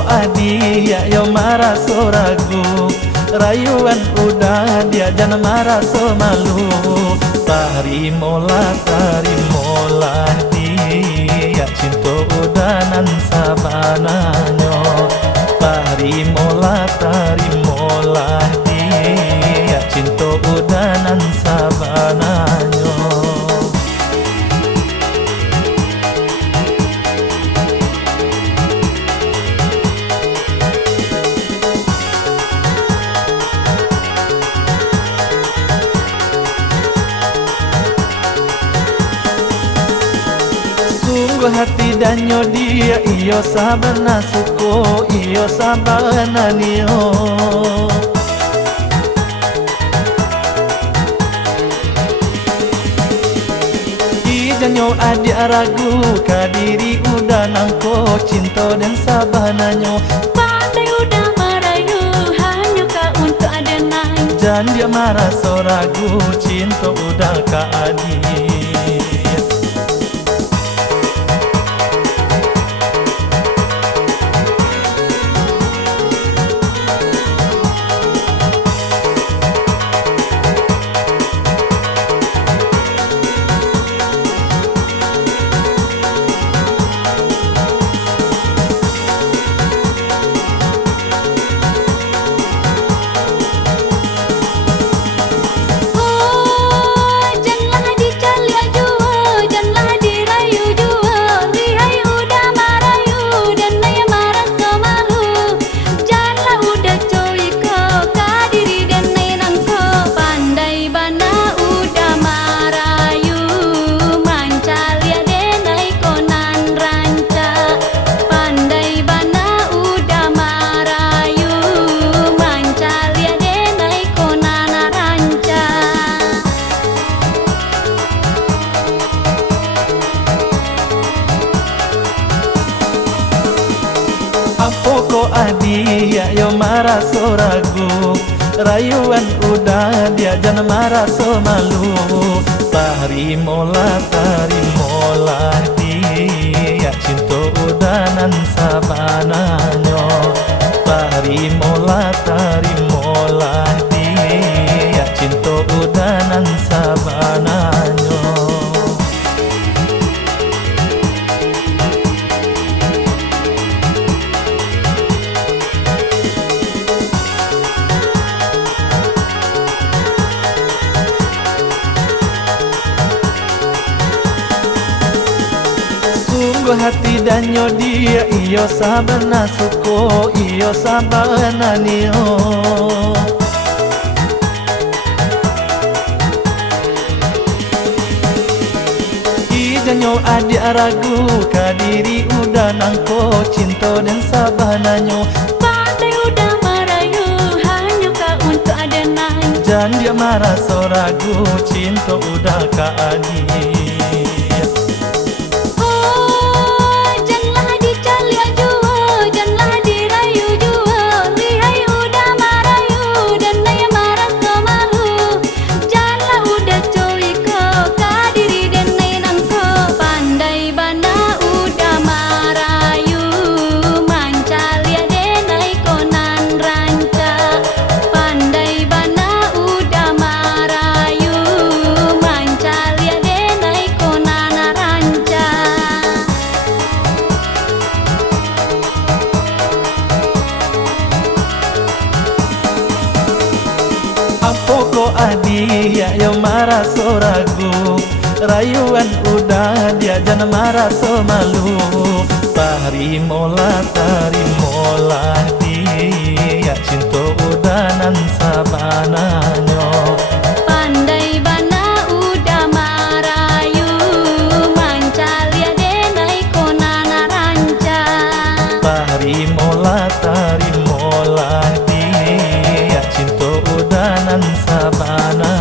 Apoko adia yo maraso ragu, rayuan udah dia jangan maraso malu. Tarimolah dia cinta udanan sabananyo. Tarimolah dia cinta udanan sabananyo. Sungguh hati danyo dia iyo sabana suko iyo sabana niyo. Ijanyo adik ragu kadiri udah nangko cinta dan sabananyo. Pandai udah merayu hanya kau untuk adenai. Jan dia marah so ragu cinta udah ka adik. Apoko adia yo maraso ragu, rayuan udah dia jangan maraso malu. Tarimolah dia cinta udanan sabananyo. Tarimolah dia cinta udanan sabananyo. Sungguh hati danyo dia iyo sabana suko iyo sabana niyo. Ijanyo adik ragu kadiri udah nangko cinta dan sabananyo. Pandai udah merayu hanya kau untuk adenai. Jan dia marah so ragu cinta udah ka adik. Apoko adia yo maraso ragu, rayuan udah dia jangan maraso malu. Tarimolah dia cinta udanan sabananyo. Pandai bana udah merayu mancal ya denai konana ranca. Tarimolah dia cinta udanan sabana.